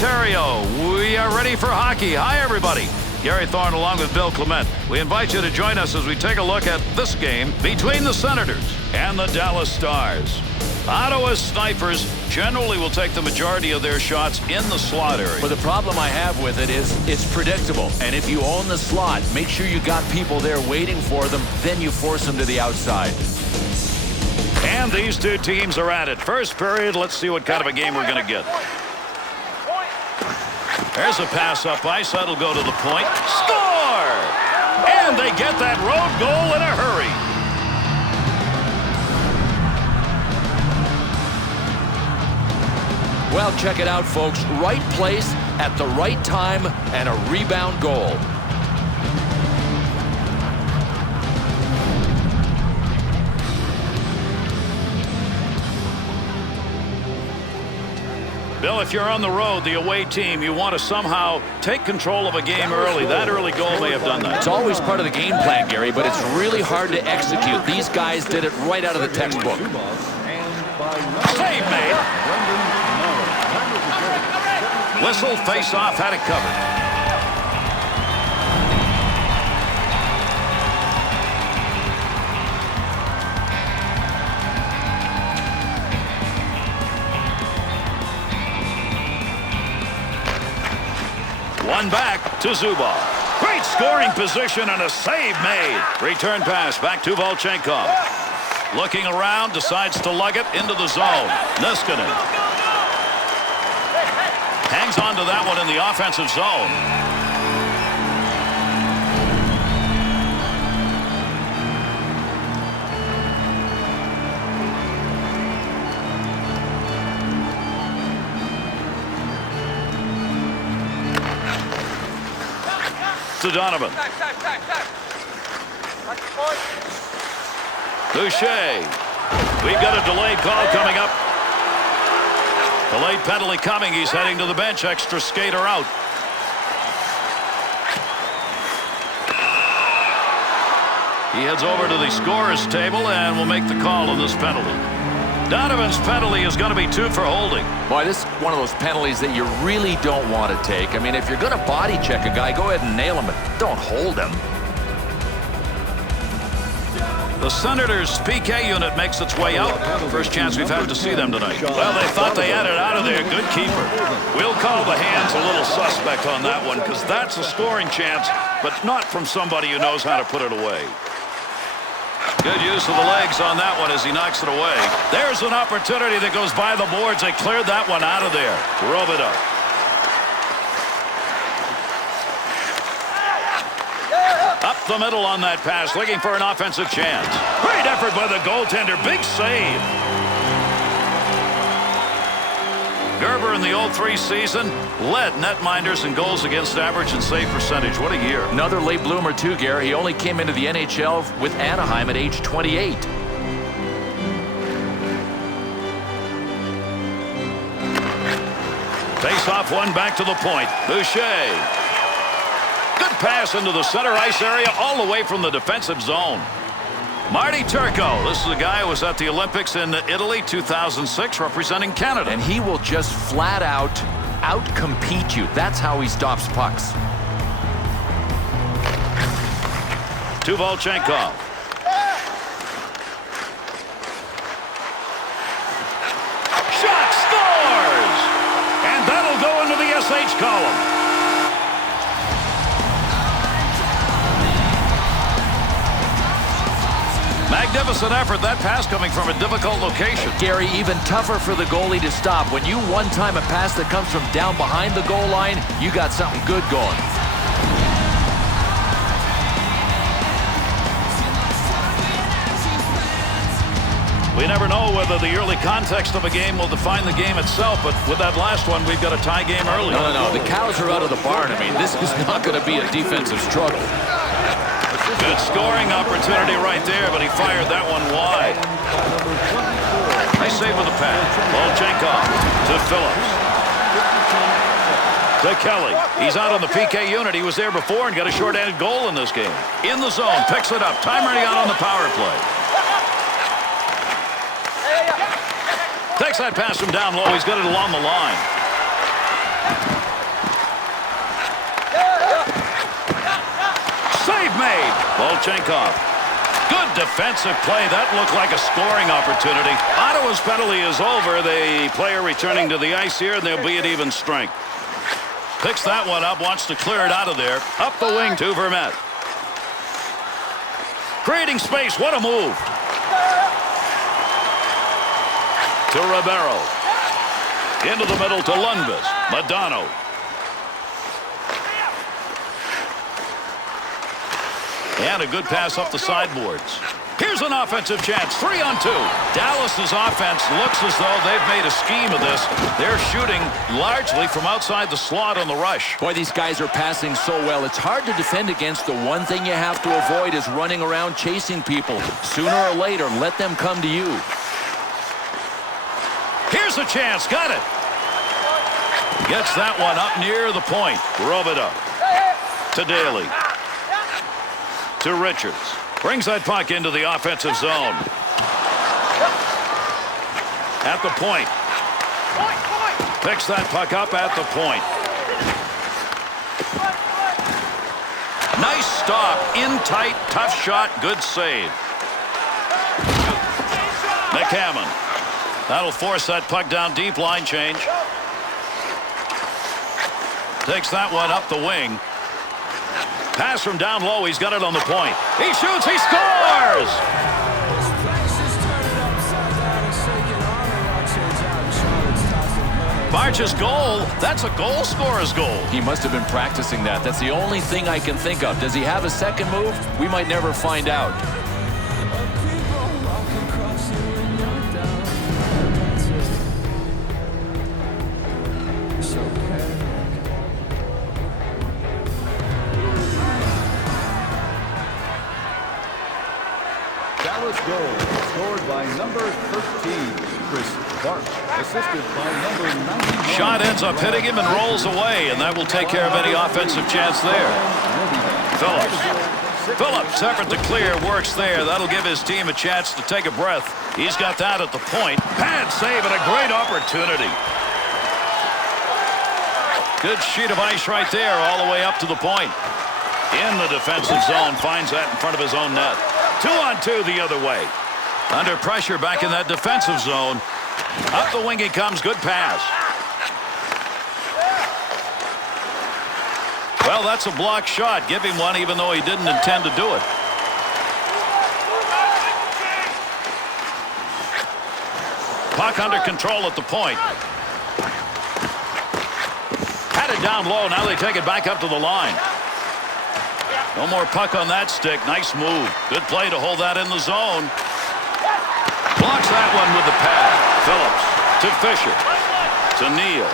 Ontario. We are ready for hockey. Hi, everybody. Gary Thorne along with Bill Clement. We invite you to join us as we take a look at this game between the Senators and the Dallas Stars. Ottawa's snipers generally will take the majority of their shots in the slot area. But the problem I have with it is it's predictable. And if you own the slot, make sure you got people there waiting for them. Then you force them to the outside. And these two teams are at it. First period, let's see what kind of a game we're going to get. There's a pass up ice. That'll go to the point. Score! And they get that road goal in a hurry. Well, check it out, folks. Right place at the right time and a rebound goal. Bill, if you're on the road, the away team, you want to somehow take control of a game early. That early goal may have done that. It's always part of the game plan, Gary, but it's really hard to execute. These guys did it right out of the textbook. Save made. Whistle, face-off, had it covered. One back to Zubov. Great scoring position and a save made. Return pass back to Volchenkov. Looking around, decides to lug it into the zone. Niskanen hangs on to that one in the offensive zone. To Donovan. Boucher. We've got a delayed call coming up. Delayed penalty coming. He's heading to the bench. Extra skater out. He heads over to the scorer's table and will make the call on this penalty. Donovan's penalty is going to be 2 for holding. Boy, this is one of those penalties that you really don't want to take. I mean, if you're going to body check a guy, go ahead and nail him, but don't hold him. The Senators' PK unit makes its way out. First chance we've had to see them tonight. Well, they thought they had it out of there. Good keeper. We'll call the hands a little suspect on that one because that's a scoring chance, but not from somebody who knows how to put it away. Good use of the legs on that one as he knocks it away. There's an opportunity that goes by the boards. They cleared that one out of there. Rub it up. Up the middle on that pass, looking for an offensive chance. Great effort by the goaltender. Big save. Gerber in the 03 season led netminders and goals against average and save percentage. What a year. Another late bloomer too, Gary. He only came into the NHL with Anaheim at age 28. Face off one back to the point. Boucher. Good pass into the center ice area all the way from the defensive zone. Marty Turco. This is a guy who was at the Olympics in Italy 2006 representing Canada. And he will just flat out out-compete you. That's how he stops pucks. To Volchenkov. Shot scores! And that'll go into the SH column. Magnificent effort. That pass coming from a difficult location. Gary, even tougher for the goalie to stop. When you one-time a pass that comes from down behind the goal line, you got something good going. We never know whether the early context of a game will define the game itself, but with that last one, we've got a tie game early. No. The cows are out of the barn. I mean, this is not going to be a defensive struggle. Good scoring opportunity right there, but he fired that one wide. Nice save with the pass. Volchenkov to Phillips. To Kelly. He's out on the PK unit. He was there before and got a short-handed goal in this game. In the zone. Picks it up. Time running out on the power play. Takes that pass from down low. He's got it along the line. Volchenkov. Good defensive play. That looked like a scoring opportunity. Ottawa's penalty is over. The player returning to the ice here, and they'll be at even strength. Picks that one up, wants to clear it out of there. Up the wing to Vermette. Creating space. What a move. To Ribeiro. Into the middle to Lundqvist. Madonna. And a good pass up the sideboards. Here's an offensive chance. 3-on-2. Dallas's offense looks as though they've made a scheme of this. They're shooting largely from outside the slot on the rush. Boy, these guys are passing so well. It's hard to defend against. The one thing you have to avoid is running around chasing people. Sooner or later, let them come to you. Here's a chance. Got it. Gets that one up near the point. Robida. To Daly. To Richards. Brings that puck into the offensive zone. At the point. Picks that puck up at the point. Nice stop. In tight. Tough shot. Good save. McCammon. That'll force that puck down deep. Line change. Takes that one up the wing. Pass from down low. He's got it on the point. He shoots. He scores! March's goal. That's a goal scorer's goal. He must have been practicing that. That's the only thing I can think of. Does he have a second move? We might never find out. Goal scored by number 13, Chris Bart, assisted by number 91. Shot ends up hitting him and rolls away, and that will take care of any offensive chance there. Phillips, effort to clear, works there. That'll give his team a chance to take a breath. He's got that at the point. Pad save and a great opportunity. Good sheet of ice right there all the way up to the point. In the defensive zone, finds that in front of his own net. 2-on-2 the other way. Under pressure back in that defensive zone. Up the wing he comes. Good pass. Well, that's a blocked shot. Give him one even though he didn't intend to do it. Puck under control at the point. Had it down low. Now they take it back up to the line. No more puck on that stick. Nice move. Good play to hold that in the zone. Blocks that one with the pad. Phillips to Fisher. To Neal.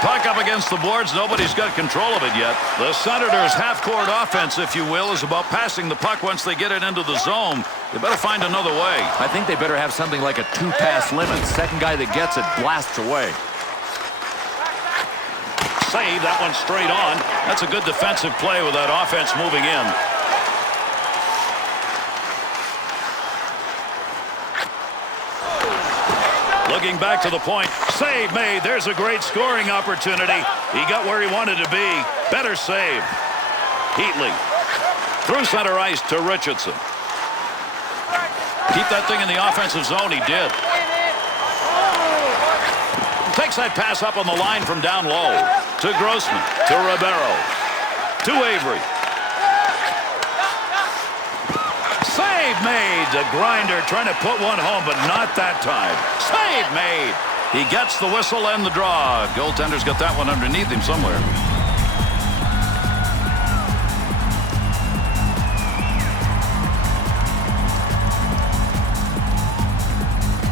Puck up against the boards. Nobody's got control of it yet. The Senators' half-court offense, if you will, is about passing the puck once they get it into the zone. They better find another way. I think they better have something like a two-pass limit. Second guy that gets it blasts away. Save that one straight on. That's a good defensive play with that offense moving in. Looking back to the point. Save made. There's a great scoring opportunity. He got where he wanted to be. Better save. Heatley. Through center ice to Richardson. Keep that thing in the offensive zone. He did. Takes that pass up on the line from down low. To Grossman. To Ribeiro. To Avery. Save made. The grinder trying to put one home, but not that time. Save made. He gets the whistle and the draw. Goaltender's got that one underneath him somewhere.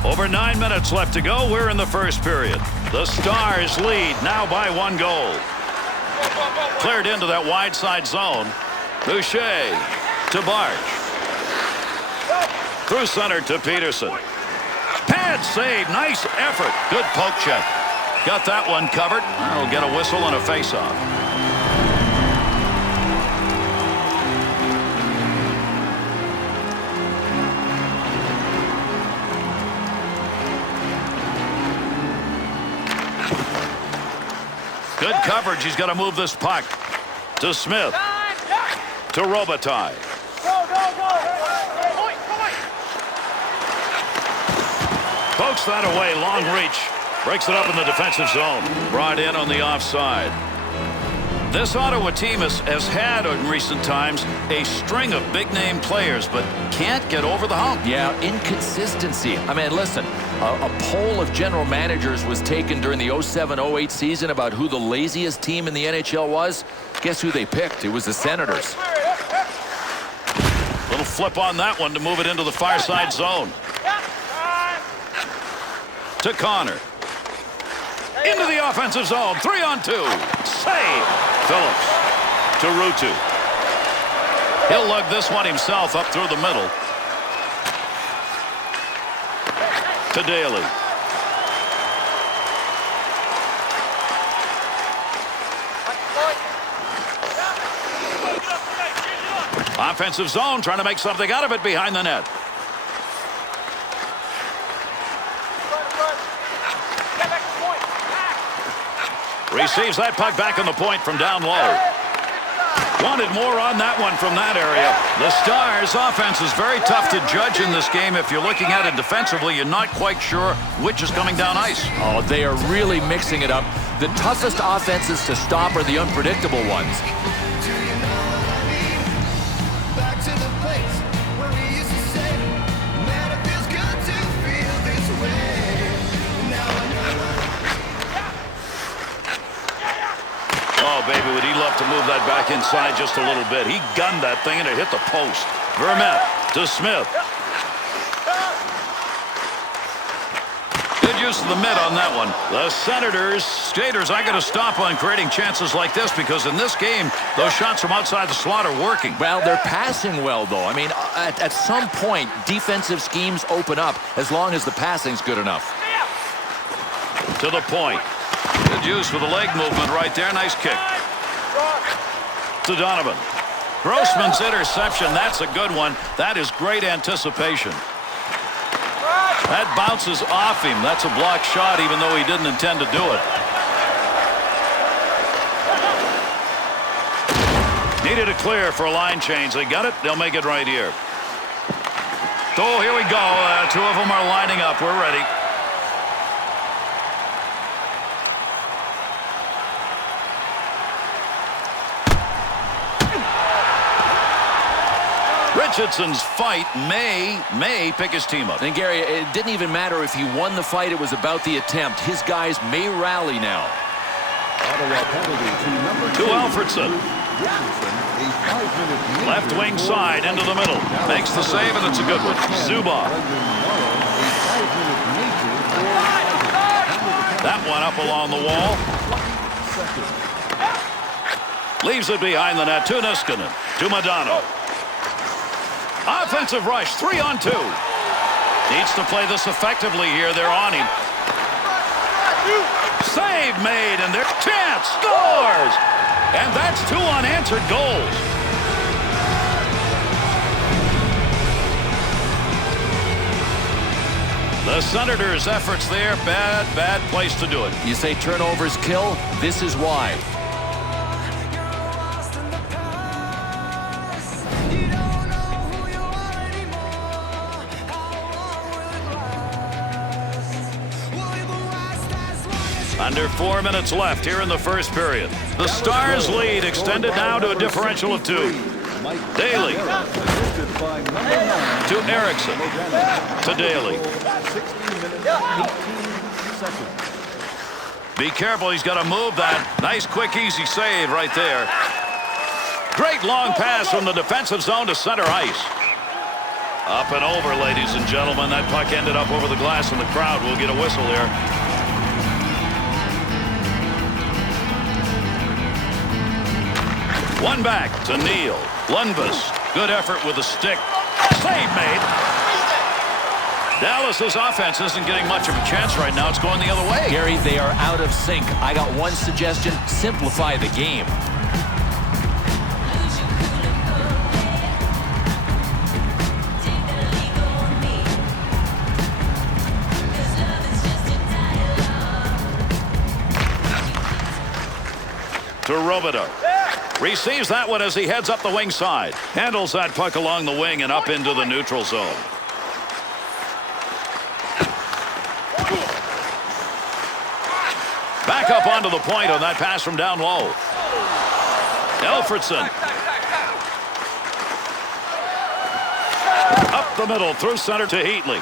Over 9 minutes left to go. We're in the first period. The Stars lead now by 1 goal. Cleared into that wide side zone. Boucher to Barge. Through center to Peterson. Pad save. Nice effort. Good poke check. Got that one covered. That'll get a whistle and a face-off. Good coverage. He's got to move this puck to Smith. To Robitaille. Pokes that away. Long reach. Breaks it up in the defensive zone. Brought in on the offside. This Ottawa team has had in recent times a string of big-name players, but can't get over the hump. Yeah, inconsistency. I mean, listen, a poll of general managers was taken during the 07-08 season about who the laziest team in the NHL was. Guess who they picked? It was the Senators. Little flip on that one to move it into the far side zone. To Connor. Into the offensive zone. 3-on-2. Save. Phillips to Ruutu. He'll lug this one himself up through the middle. To Daly. Offensive zone, trying to make something out of it behind the net. Receives that puck back on the point from down low. Wanted more on that one from that area. The Stars' offense is very tough to judge in this game. If you're looking at it defensively, you're not quite sure which is coming down ice. Oh, they are really mixing it up. The toughest offenses to stop are the unpredictable ones. Baby, would he love to move that back inside just a little bit. He gunned that thing and it hit the post. Vermette to Smith. Good use of the mid on that one. The Senators skaters, I got to stop on creating chances like this because in this game, those shots from outside the slot are working. Well, they're passing well, though. I mean, at some point, defensive schemes open up as long as the passing's good enough. To the point. Good use with the leg movement right there. Nice kick. To Donovan. Grossman's interception. That's a good one. That is great anticipation. That bounces off him. That's a blocked shot even though he didn't intend to do it. Needed a clear for a line change. They got it. They'll make it right here. Oh, here we go. Two of them are lining up. We're ready. Richardson's fight may pick his team up. And Gary, it didn't even matter if he won the fight. It was about the attempt. His guys may rally now. Ottawa penalty to number To Alfredson. Richardson, a 5-minute Left wing side into the middle. Makes the save, and it's a good one. Zuba. That one up along the wall. Leaves it behind the net to Niskanen. To Modano. Offensive rush, 3-on-2. Needs to play this effectively here. They're on him. Save made, and their chance scores. And that's 2 unanswered goals. The Senators' efforts there, bad place to do it. You say turnovers kill? This is why. Under 4 minutes left here in the first period. The Stars lead extended now to a differential of 2. Daly to Erickson to Daly. Be careful, he's got to move that. Nice, quick, easy save right there. Great long pass from the defensive zone to center ice. Up and over, ladies and gentlemen. That puck ended up over the glass, and the crowd will get a whistle here. One back to Neal. Lundqvist. Good effort with a stick. Save made. Dallas's offense isn't getting much of a chance right now. It's going the other way. Gary, they are out of sync. I got one suggestion. Simplify the game. to Robideau. Receives that one as he heads up the wing side. Handles that puck along the wing and up into the neutral zone. Back up onto the point on that pass from down low. Alfredson. Up the middle through center to Heatley.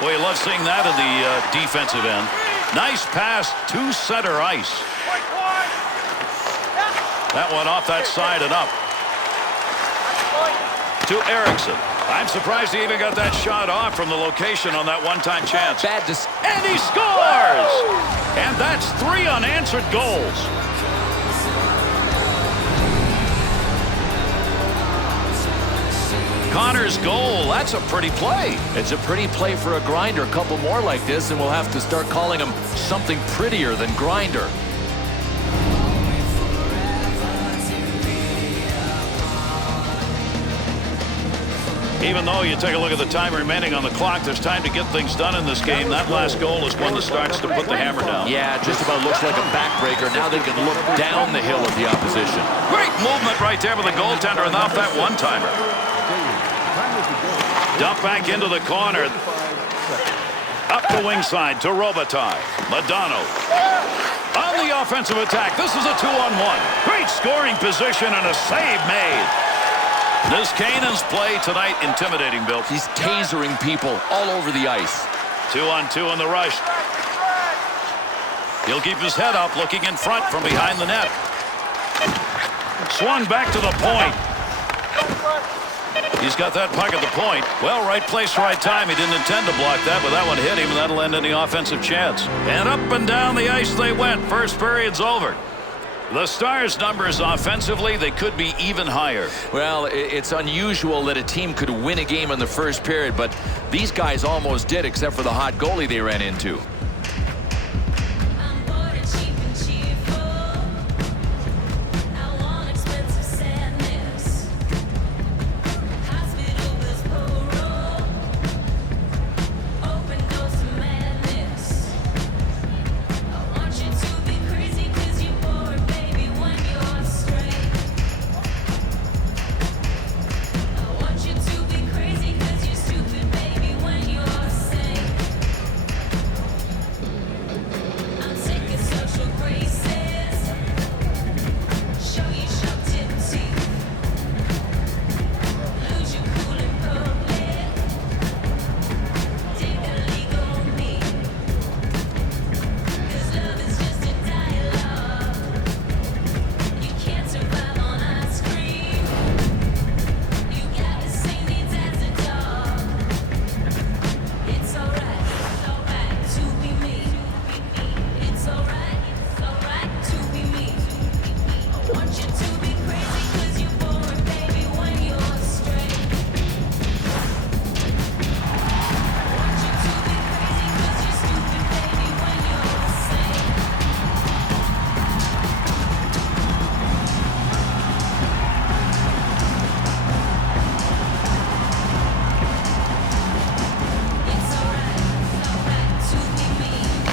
Boy, you love seeing that in the defensive end. Nice pass to center ice. That one off that side and up. To Erickson. I'm surprised he even got that shot off from the location on that one-time chance. And he scores! And that's 3 unanswered goals. Connor's goal, that's a pretty play. It's a pretty play for a grinder. A couple more like this, and we'll have to start calling him something prettier than grinder. Even though you take a look at the time remaining on the clock, there's time to get things done in this game. That last goal is one that starts to put the hammer down. Yeah, just about looks like a backbreaker. Now they can look down the hill at the opposition. Great movement right there with the goaltender and off that one-timer. Dump back into the corner. Up the wing side to Robitaille. Madonna. On the offensive attack, this is a 2-on-1. Great scoring position and a save made. This Cannon's play tonight, intimidating, Bill. He's tasering people all over the ice. 2-on-2 in the rush. He'll keep his head up, looking in front from behind the net. Swung back to the point. He's got that puck at the point. Well, right place, right time. He didn't intend to block that, but that one hit him, and that'll end any offensive chance. And up and down the ice they went. First period's over. The Stars' numbers offensively, they could be even higher. Well, it's unusual that a team could win a game in the first period, but these guys almost did, except for the hot goalie they ran into.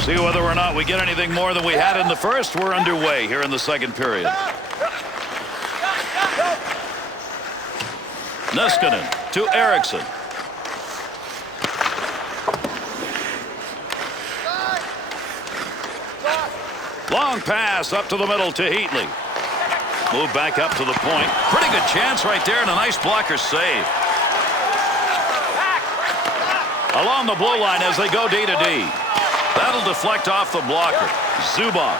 See whether or not we get anything more than we had in the first. We're underway here in the second period. Niskanen to Erickson. Long pass up to the middle to Heatley. Move back up to the point. Pretty good chance right there and a nice blocker save. Along the blue line as they go D to D. That'll deflect off the blocker. Zubov.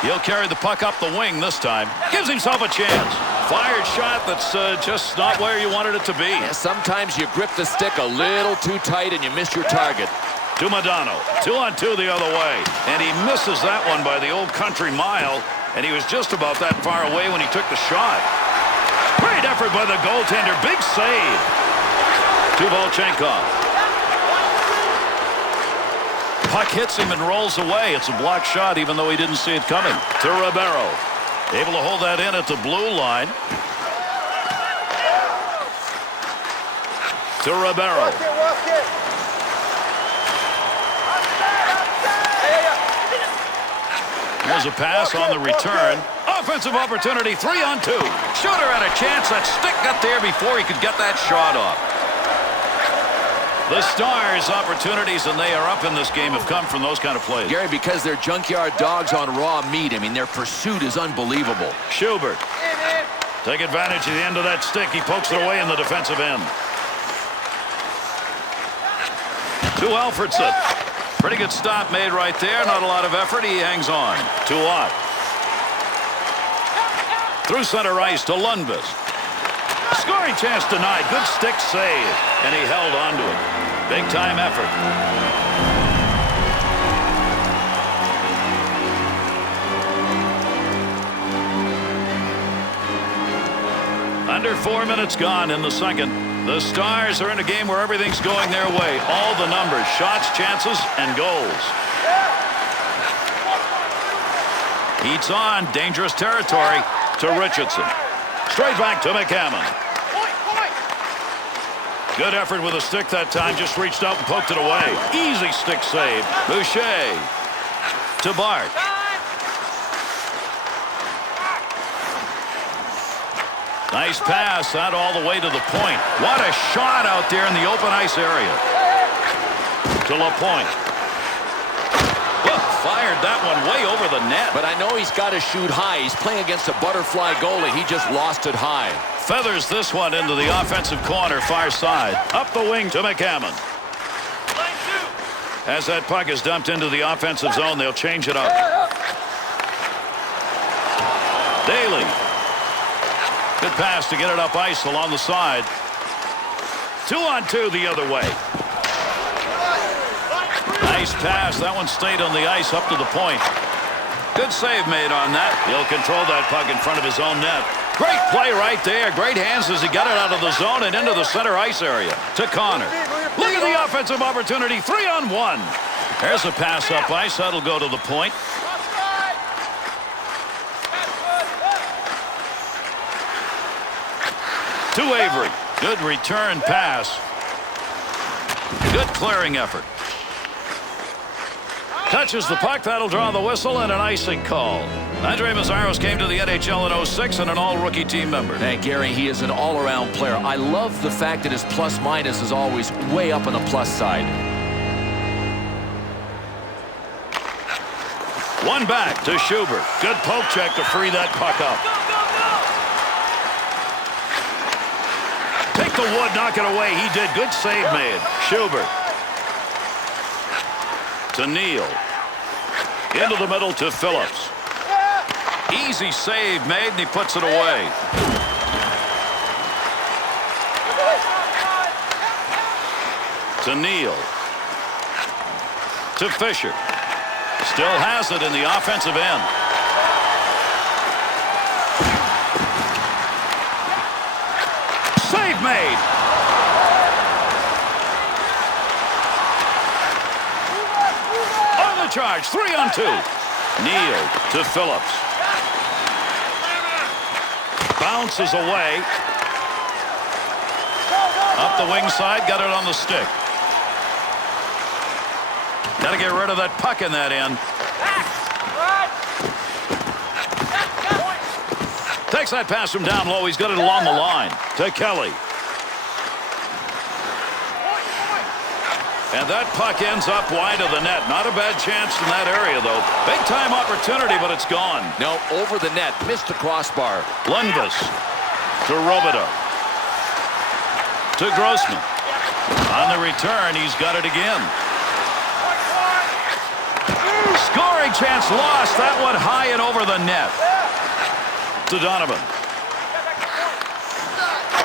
He'll carry the puck up the wing this time. Gives himself a chance. Fired shot that's just not where you wanted it to be. Yeah, sometimes you grip the stick a little too tight and you miss your target. To Madonna. 2-on-2 the other way. And he misses that one by the old country mile. And he was just about that far away when he took the shot. Great effort by the goaltender. Big save. To Volchenkov. Puck hits him and rolls away. It's a blocked shot even though he didn't see it coming. To Ribeiro. Able to hold that in at the blue line. To Ribeiro. Here's a pass on the return. Offensive opportunity, 3-on-2. Shooter had a chance. That stick got there before he could get that shot off. The Stars' opportunities, and they are up in this game, have come from those kind of plays. Gary, because they're junkyard dogs on raw meat. I mean, their pursuit is unbelievable. Schubert. Take advantage of the end of that stick. He pokes it away in the defensive end. To Alfredson. Pretty good stop made right there. Not a lot of effort. He hangs on. To Watt. Through center ice to Lundqvist. Scoring chance denied. Good stick save. And he held on to it. Big time effort. Under 4 minutes gone in the second. The Stars are in a game where everything's going their way. All the numbers, shots, chances, and goals. Heats on. Dangerous territory to Richardson. Straight back to McCammon. Good effort with a stick that time. Just reached out and poked it away. Easy stick save. Boucher to Bart. Nice pass out all the way to the point. What a shot out there in the open ice area. To LaPointe. Fired that one way over the net. But I know he's got to shoot high. He's playing against a butterfly goalie. He just lost it high. Feathers this one into the offensive corner, far side. Up the wing to McCammon. As that puck is dumped into the offensive zone, they'll change it up. Daly. Good pass to get it up ice along the side. 2-on-2 the other way. Nice pass. That one stayed on the ice up to the point. Good save made on that. He'll control that puck in front of his own net. Great play right there. Great hands as he got it out of the zone and into the center ice area. To Connor. Look at the offensive opportunity. 3-on-1. There's a pass up ice. That'll go to the point. To Avery. Good return pass. Good clearing effort. Touches the puck. That'll draw the whistle and an icing call. Andre Mazzaros came to the NHL in 06 and an all-rookie team member. Hey, Gary, he is an all-around player. I love the fact that his plus-minus is always way up on the plus side. One back to Schubert. Good poke check to free that puck up. Take the wood, knock it away. He did. Good save made. Schubert. To Neal. Into the middle to Phillips. Easy save made, and he puts it away. To Neal. To Fisher. Still has it in the offensive end. Save made. On the charge, 3-on-2. Neal to Phillips. Bounces away. Up the wing side, got it on the stick. Got to get rid of that puck in that end. Takes that pass from down low. He's got it along the line. To Kelly. And that puck ends up wide of the net. Not a bad chance in that area, though. Big time opportunity, but it's gone. No, over the net. Missed the crossbar. Lundqvist to Robideau. To Grossman. On the return, he's got it again. Scoring chance lost. That one high and over the net. To Donovan.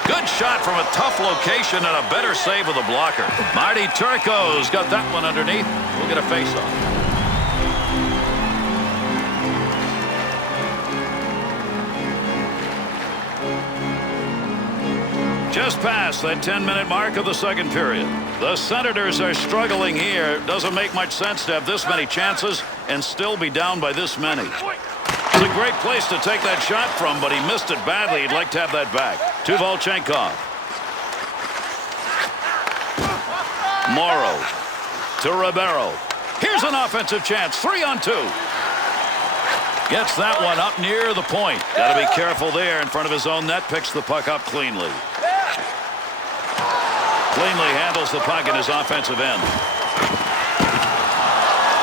Good shot from a tough location and a better save with a blocker. Marty Turco's got that one underneath. We'll get a face-off. Just past that 10-minute mark of the second period. The Senators are struggling here. Doesn't make much sense to have this many chances and still be down by this many. It's a great place to take that shot from, but he missed it badly. He'd like to have that back. To Volchenkov. Morrow. To Ribeiro. Here's an offensive chance. 3-on-2. Gets that one up near the point. Got to be careful there in front of his own net. Picks the puck up cleanly. Cleanly handles the puck in his offensive end.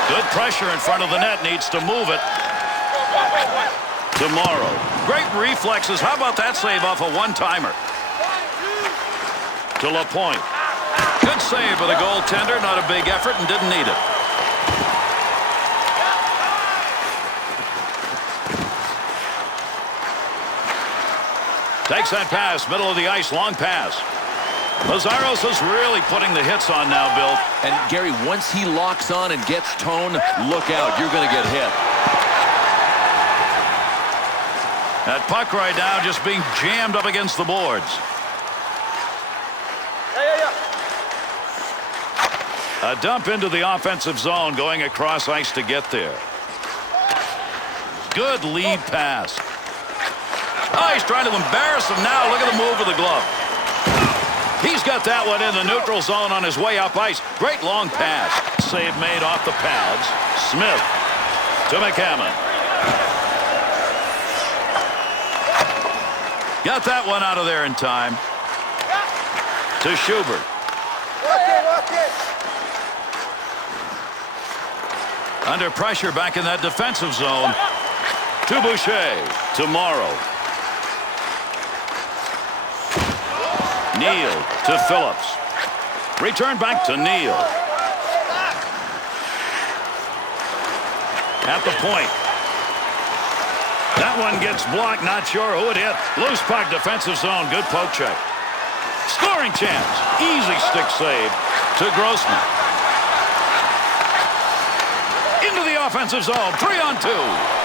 Good pressure in front of the net. Needs to move it. Tomorrow. Great reflexes. How about that save off a one-timer? To LaPointe. Good save by the goaltender. Not a big effort and didn't need it. Takes that pass. Middle of the ice. Long pass. Lazaros is really putting the hits on now, Bill. And Gary, once he locks on and gets tone, look out. You're going to get hit. That puck right now just being jammed up against the boards. A dump into the offensive zone, going across ice to get there. Good lead pass. Oh, he's trying to embarrass him now. Look at the move of the glove. He's got that one in the neutral zone on his way up ice. Great long pass. Save made off the pads. Smith to McCammon. Got that one out of there in time. To Schubert. Under pressure back in that defensive zone. To Boucher. Tomorrow. Neal to Phillips. Return back to Neal. At the point. That one gets blocked. Not sure who it hit. Loose puck, defensive zone. Good poke check. Scoring chance. Easy stick save to Grossman. Into the offensive zone. 3-on-2.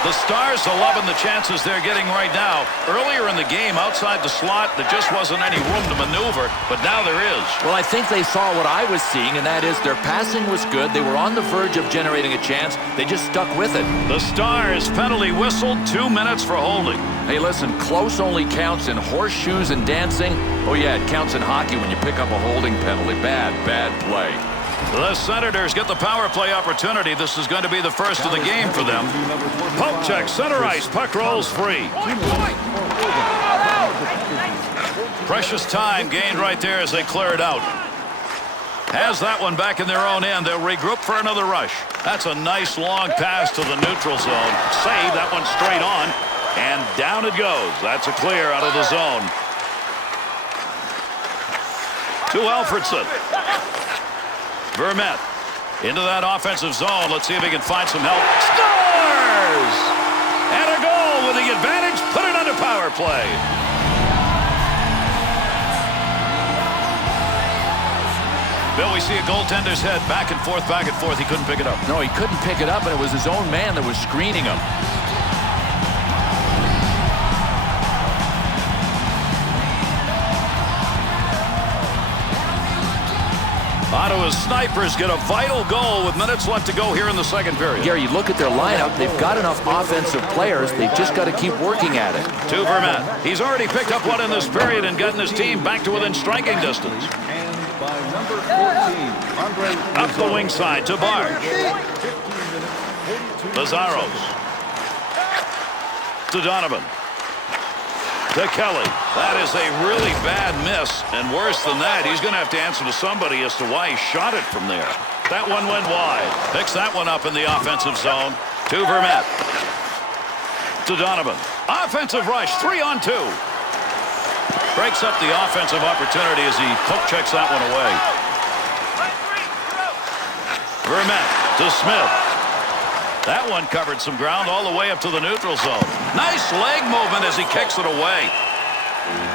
The Stars are loving the chances they're getting right now. Earlier in the game, outside the slot, there just wasn't any room to maneuver, but now there is. Well, I think they saw what I was seeing, and that is their passing was good. They were on the verge of generating a chance. They just stuck with it. The Stars penalty whistled. 2 minutes for holding. Hey, listen, close only counts in horseshoes and dancing. Oh, yeah, it counts in hockey when you pick up a holding penalty. Bad play. The Senators get the power play opportunity. This is going to be the first of the game for them. Poke check, center ice. Puck rolls free. Precious time gained right there as they clear it out. Has that one back in their own end. They'll regroup for another rush. That's a nice long pass to the neutral zone. Save that one straight on. And down it goes. That's a clear out of the zone. To Alfredson. Vermette into that offensive zone. Let's see if he can find some help. Scores! And a goal with the advantage. Put it under power play. Bill, we see a goaltender's head back and forth, back and forth. He couldn't pick it up. No, he couldn't pick it up, and it was his own man that was screening him. Ottawa's snipers get a vital goal with minutes left to go here in the second period. Gary, you look at their lineup. They've got enough offensive players. They've just got to keep working at it. To Vermette. He's already picked up one in this period and gotten his team back to within striking distance. And by number 14, up the wing side to Barge. Lazaros. To Donovan. To Kelly. That is a really bad miss, and worse than that, he's going to have to answer to somebody as to why he shot it from there. That one went wide. Picks that one up in the offensive zone. To Vermette. To Donovan. Offensive rush, 3-on-2. Breaks up the offensive opportunity as he poke checks that one away. Vermette to Smith. That one covered some ground all the way up to the neutral zone. Nice leg movement as he kicks it away.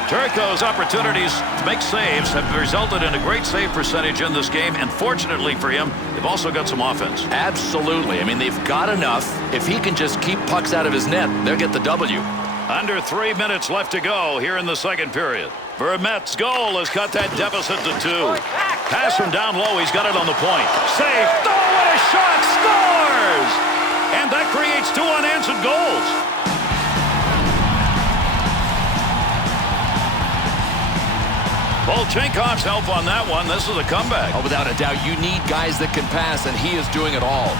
Turco's opportunities to make saves have resulted in a great save percentage in this game, and fortunately for him, they've also got some offense. Absolutely. I mean, they've got enough. If he can just keep pucks out of his net, they'll get the W. Under 3 minutes left to go here in the second period. Vermette's goal has cut that deficit to 2. Pass from down low. He's got it on the point. Save. Oh, what a shot. Scores! And that creates 2 unanswered goals. Volchenkov's help on that one. This is a comeback. Oh, without a doubt, you need guys that can pass, and he is doing it all.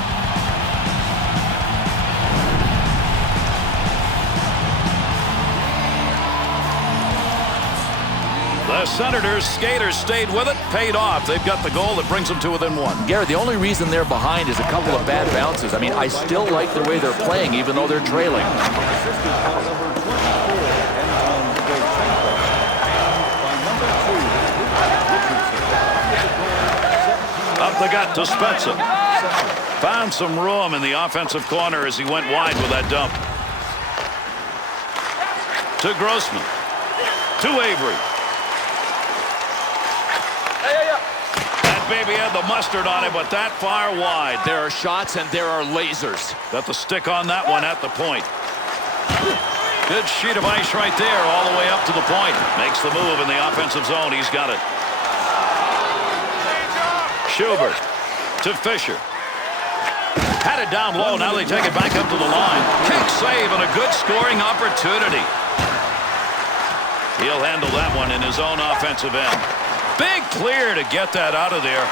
The Senators' skaters stayed with it, paid off. They've got the goal that brings them to within one. Gary, the only reason they're behind is a couple of bad bounces. I mean, I still like the way they're playing, even though they're trailing. Assisted by number 24, Up the gut to Spencer. Found some room in the offensive corner as he went wide with that dump. To Grossman. To Avery. That baby had the mustard on it, but that far wide. There are shots and there are lasers. Got the stick on that one at the point. Good sheet of ice right there all the way up to the point. Makes the move in the offensive zone. He's got it. Schubert to Fisher. Had it down low. Now they take it back up to the line. Kick save and a good scoring opportunity. He'll handle that one in his own offensive end. Big clear to get that out of there.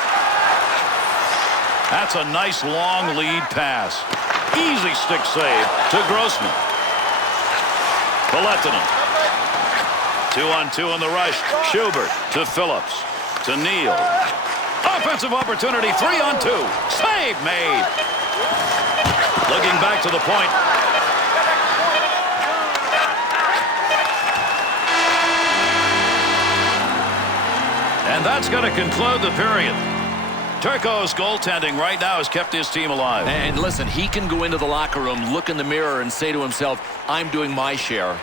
That's a nice long lead pass. Easy stick save to Grossman. Palettinen. 2-on-2 in the rush. Schubert to Phillips. To Neal. Offensive opportunity. 3-on-2. Save made. Looking back to the point. And that's going to conclude the period. Turco's goaltending right now has kept his team alive. And listen, he can go into the locker room, look in the mirror, and say to himself, I'm doing my share.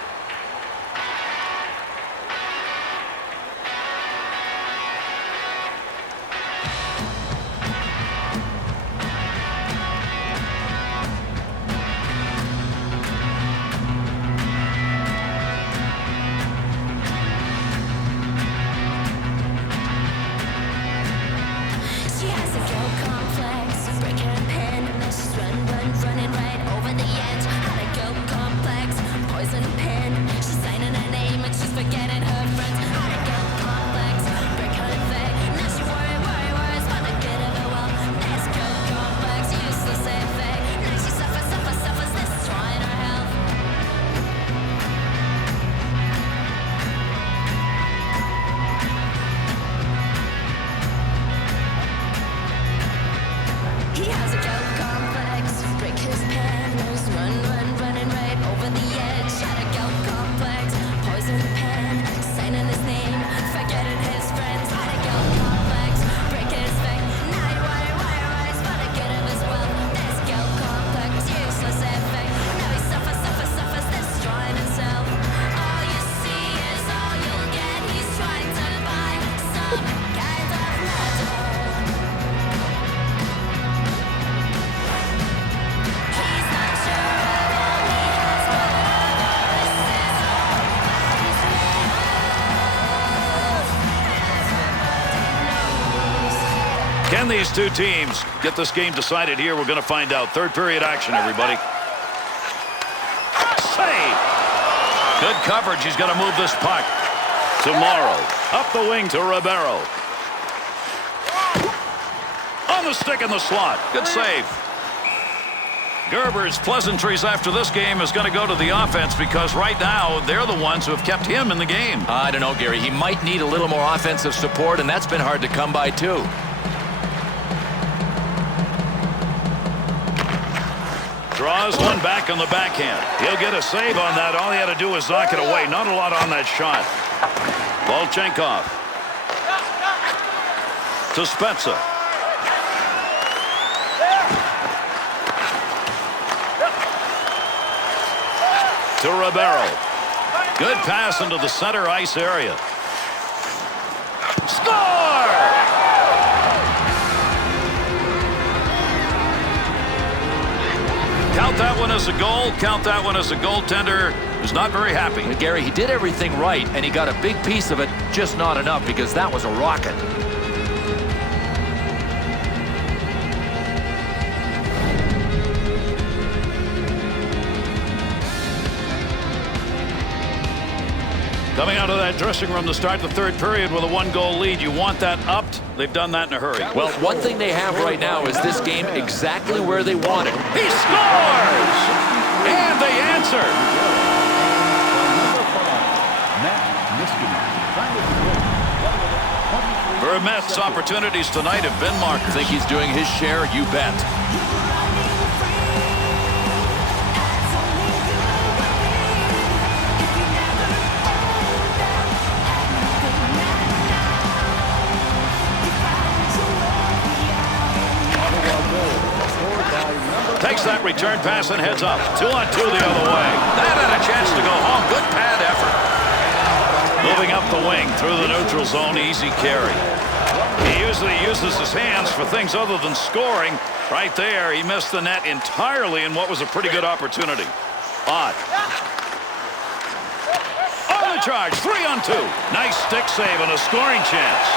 Can these two teams get this game decided here? We're going to find out. Third period action, everybody. Save. Good coverage. He's got to move this puck. To Morrow. Up the wing to Ribeiro. On the stick in the slot. Good save. Gerber's pleasantries after this game is going to go to the offense because right now they're the ones who have kept him in the game. I don't know, Gary. He might need a little more offensive support, and that's been hard to come by, too. Draws one back on the backhand. He'll get a save on that. All he had to do was knock it away. Not a lot on that shot. Volchenkov. To Spencer. To Ribeiro. Good pass into the center ice area. Score! Count that one as a goal. Count that one as a goaltender who's not very happy. Gary, he did everything right, and he got a big piece of it, just not enough because that was a rocket. Coming out of that dressing room to start the third period with a one-goal lead. You want that upped. They've done that in a hurry. Well, one thing they have right now is this game exactly where they want it. He scores! And they answer. Matt Niskanen. Vermette's opportunities tonight have been marked. Think he's doing his share? You bet. Takes that return pass and heads up. 2-on-2 the other way. That had a chance to go home. Good pad effort. Moving up the wing through the neutral zone. Easy carry. He usually uses his hands for things other than scoring. Right there, he missed the net entirely in what was a pretty good opportunity. Odd. On the charge. 3-on-2. Nice stick save and a scoring chance.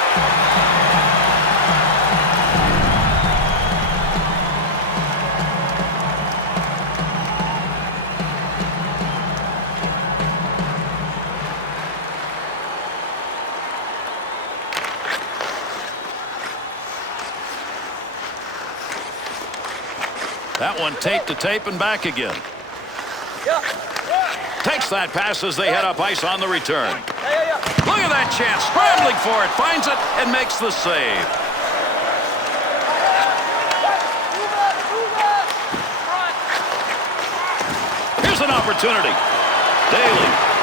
That one tape to tape and back again. Takes that pass as they head up ice on the return. Look at that chance. Scrambling for it. Finds it and makes the save. Here's an opportunity. Daly.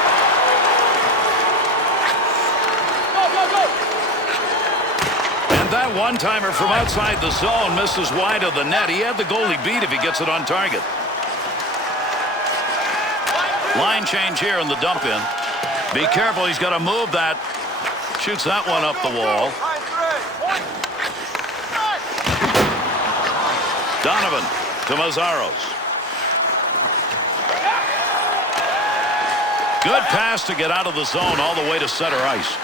That one-timer from outside the zone misses wide of the net. He had the goalie beat if he gets it on target. Line change here in the dump in. Be careful, he's got to move that. Shoots that one up the wall. Donovan to Mazzaros. Good pass to get out of the zone all the way to center ice.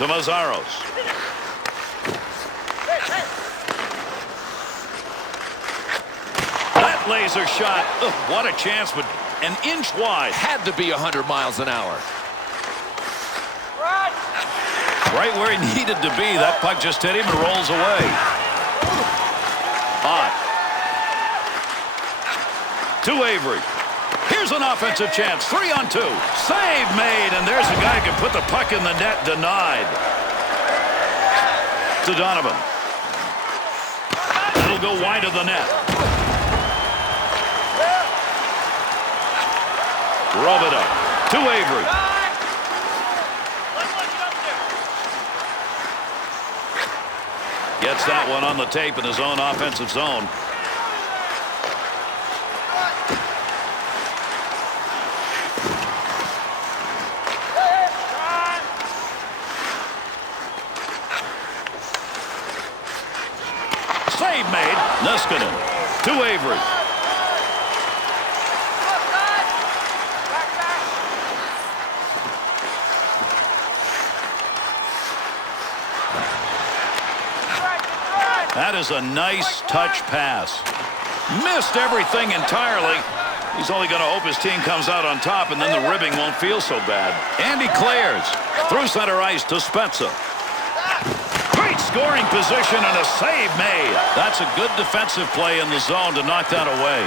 To Mazzaros. That laser shot. Ugh, what a chance, but an inch wide. Had to be 100 miles an hour. Right where he needed to be. That puck just hit him and rolls away. Hot. To Avery. Here's an offensive chance. 3-on-2. Save made, and there's a guy who can put the puck in the net. Denied. To Donovan. It'll go wide of the net. Rub it up. To Avery. Gets that one on the tape in his own offensive zone. Save made. Niskanen to Avery. That is a nice touch pass. Missed everything entirely. He's only going to hope his team comes out on top, and then the ribbing won't feel so bad. And he clears. Through center ice to Spezza. Great scoring position and a save made. That's a good defensive play in the zone to knock that away.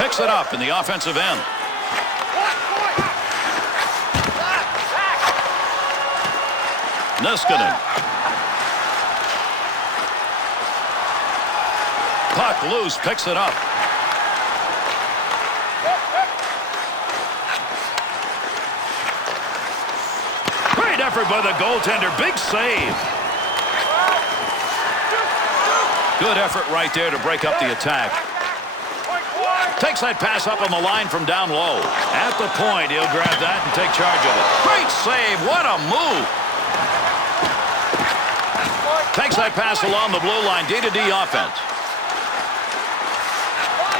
Picks it up in the offensive end. Niskanen. Puck loose, picks it up. Great effort by the goaltender. Big save. Good effort right there to break up the attack. Takes that pass up on the line from down low. At the point, he'll grab that and take charge of it. Great save. What a move. Takes that pass along the blue line. D-to-D offense.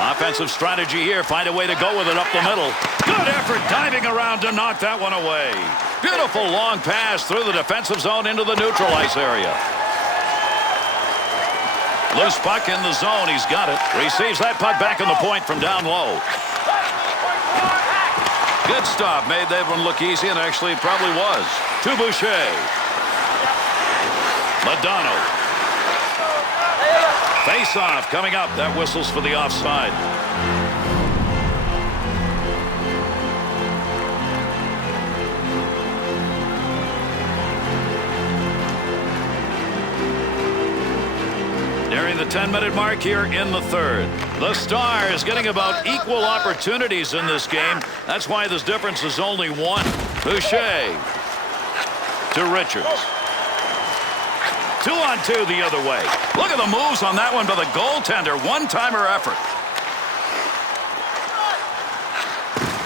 Offensive strategy here. Find a way to go with it up the middle. Good effort diving around to knock that one away. Beautiful long pass through the defensive zone into the neutral ice area. Loose puck in the zone. He's got it. Receives that puck back on the point from down low. Good stop. Made that one look easy, and actually it probably was. To Boucher. Madonna. Face-off coming up. That whistles for the offside. the 10-minute mark here in the third. The Stars getting about equal opportunities in this game. That's why this difference is only one. Boucher to Richards. 2-on-2 the other way. Look at the moves on that one by the goaltender. One-timer effort.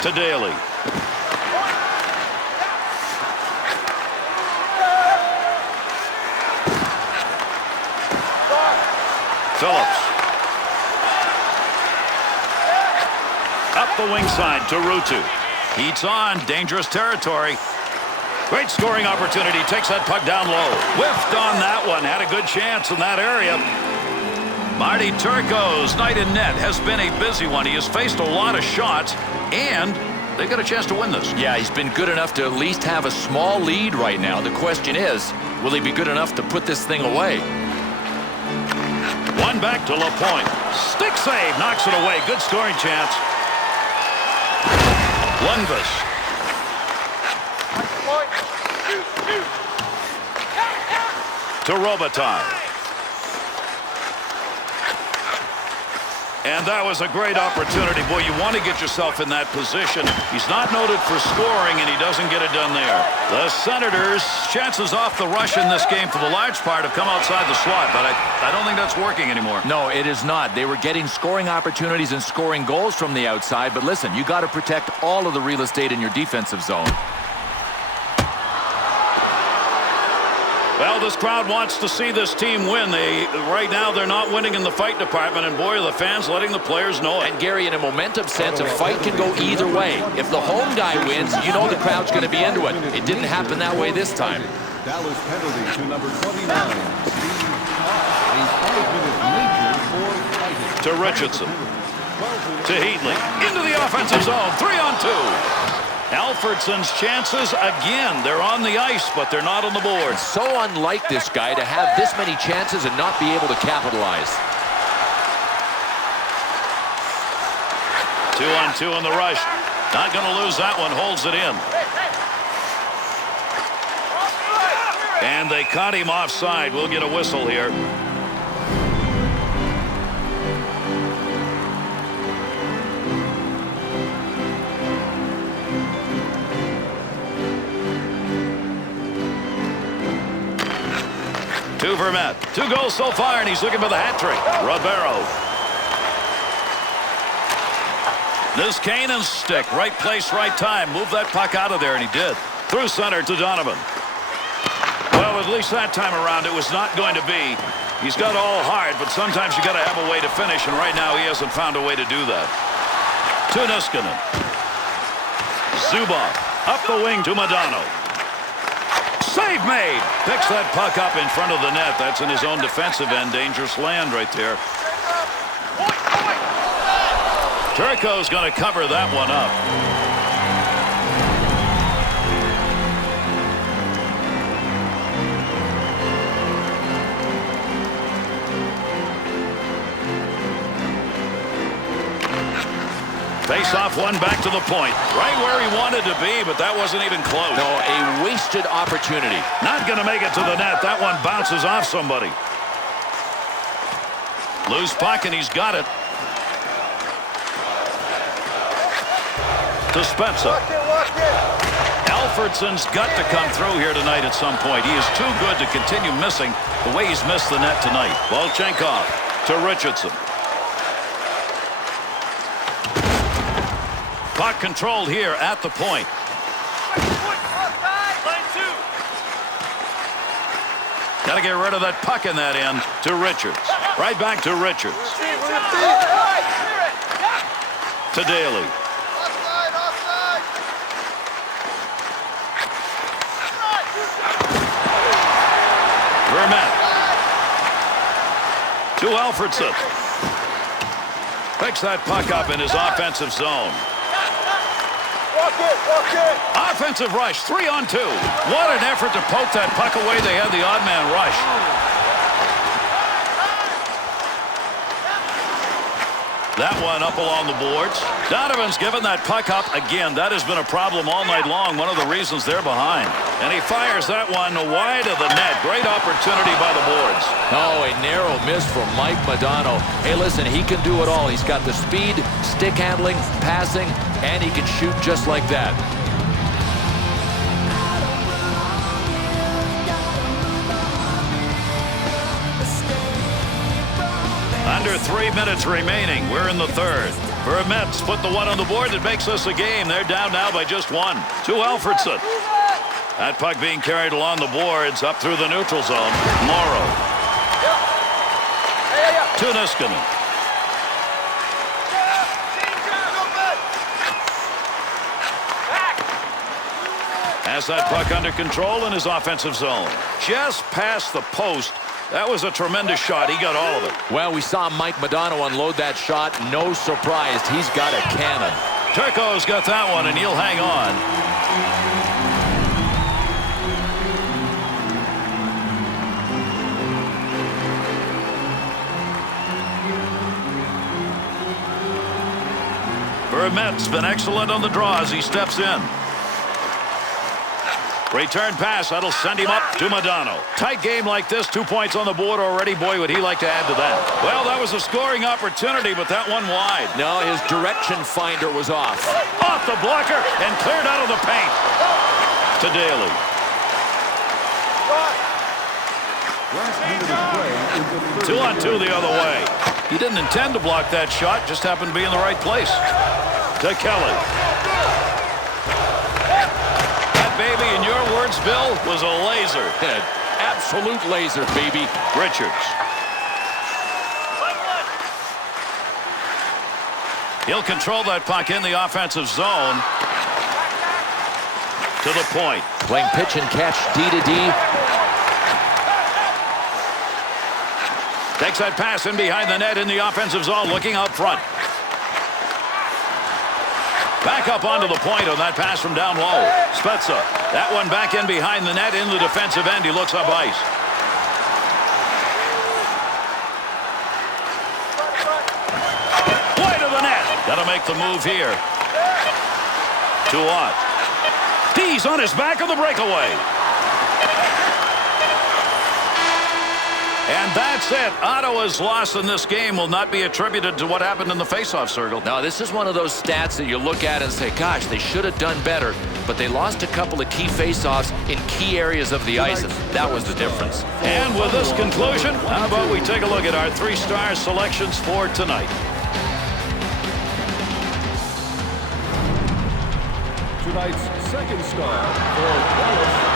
To Daly. Phillips. Up the wing side to Ruutu. Heats on. Dangerous territory. Great scoring opportunity. Takes that puck down low. Whiffed on that one. Had a good chance in that area. Marty Turco's night in net has been a busy one. He has faced a lot of shots, and they've got a chance to win this. Yeah, he's been good enough to at least have a small lead right now. The question is, will he be good enough to put this thing away? One back to LaPointe. Stick save. Knocks it away. Good scoring chance. Lundqvist. To Robitaille. And that was a great opportunity. Boy, you want to get yourself in that position. He's not noted for scoring, and he doesn't get it done there. The Senators' chances off the rush in this game for the large part have come outside the slot, but I don't think that's working anymore. No, it is not. They were getting scoring opportunities and scoring goals from the outside, but listen, you got to protect all of the real estate in your defensive zone. Well, this crowd wants to see this team win. Right now, they're not winning in the fight department, and boy, are the fans letting the players know it. And Gary, in a momentum sense, a fight can go either way. If the home guy wins, you know the crowd's going to be into it. It didn't happen that way this time. Dallas penalty to number 29, Steve Cox, a 5-minute major for fighting. To Richardson. To Heatley. Into the offensive zone. 3-on-2. Alfredsson's chances again. They're on the ice, but they're not on the board. So unlike this guy to have this many chances and not be able to capitalize. 2-on-2 in the rush. Not going to lose that one. Holds it in. And they caught him offside. We'll get a whistle here. To Vermette. 2 goals so far, and he's looking for the hat trick. Ribeiro. This Kanan's stick. Right place, right time. Move that puck out of there, and he did. Through center to Donovan. Well, at least that time around, it was not going to be. He's got all hard, but sometimes you got to have a way to finish, and right now he hasn't found a way to do that. To Niskanen. Zubov. Up the wing to Modano. Save made. Picks that puck up in front of the net. That's in his own defensive end. Dangerous land right there. Turco's going to cover that one up. Face off one back to the point. Right where he wanted to be, but that wasn't even close. No, a wasted opportunity. Not going to make it to the net. That one bounces off somebody. Loose puck, and he's got it. To Spezza. Alfredsson's got to come through here tonight at some point. He is too good to continue missing the way he's missed the net tonight. Volchenkov to Richardson. Puck controlled here at the point. Got to get rid of that puck in that end to Richards. Right back to Richards. To Daly. Vermette. To Alfredsson. Picks that puck up in his offensive zone. Offensive rush, 3-on-2. What an effort to poke that puck away. They had the odd man rush. That one up along the boards. Donovan's given that puck up. Again, that has been a problem all night long. One of the reasons they're behind. And he fires that one wide of the net. Great opportunity by the boards. Oh, a narrow miss from Mike Modano. Hey, listen, he can do it all. He's got the speed, stick handling, passing, and he can shoot just like that. Under 3 minutes remaining. We're in the third. Vermets put the one on the board that makes us a game. They're down now by just one. To Alfredson. That puck being carried along the boards up through the neutral zone. Morrow. To Niskanen. Has that puck under control in his offensive zone. Just past the post. That was a tremendous shot. He got all of it. Well, we saw Mike Modano unload that shot. No surprise. He's got a cannon. Turco's got that one, and he'll hang on. Vermet's been excellent on the draw as he steps in. Return pass. That'll send him up to Modano. Tight game like this. 2 points on the board already. Boy, would he like to add to that. Well, that was a scoring opportunity, but that one wide. No, his direction finder was off. Off the blocker and cleared out of the paint. To Daly. Last minute of play in the 2 on 2 the other way. He didn't intend to block that shot. Just happened to be in the right place. To Kelly. Baby, in your words, Bill, was a laser. Absolute laser, baby. Richards. He'll control that puck in the offensive zone. To the point. Playing pitch and catch, D to D. Takes that pass in behind the net in the offensive zone, looking out front. Back up onto the point on that pass from down low. Spezza. That one back in behind the net in the defensive end. He looks up ice. Wide of the net. Got to make the move here. 2 on. D's on his back on the breakaway. And that's it. Ottawa's loss in this game will not be attributed to what happened in the faceoff circle. Now, this is one of those stats that you look at and say, gosh, they should have done better. But they lost a couple of key faceoffs in key areas of the ice, and that was the difference. And with this conclusion, how about we take a look at our 3-star selections for tonight. tonight's second star for Dallas.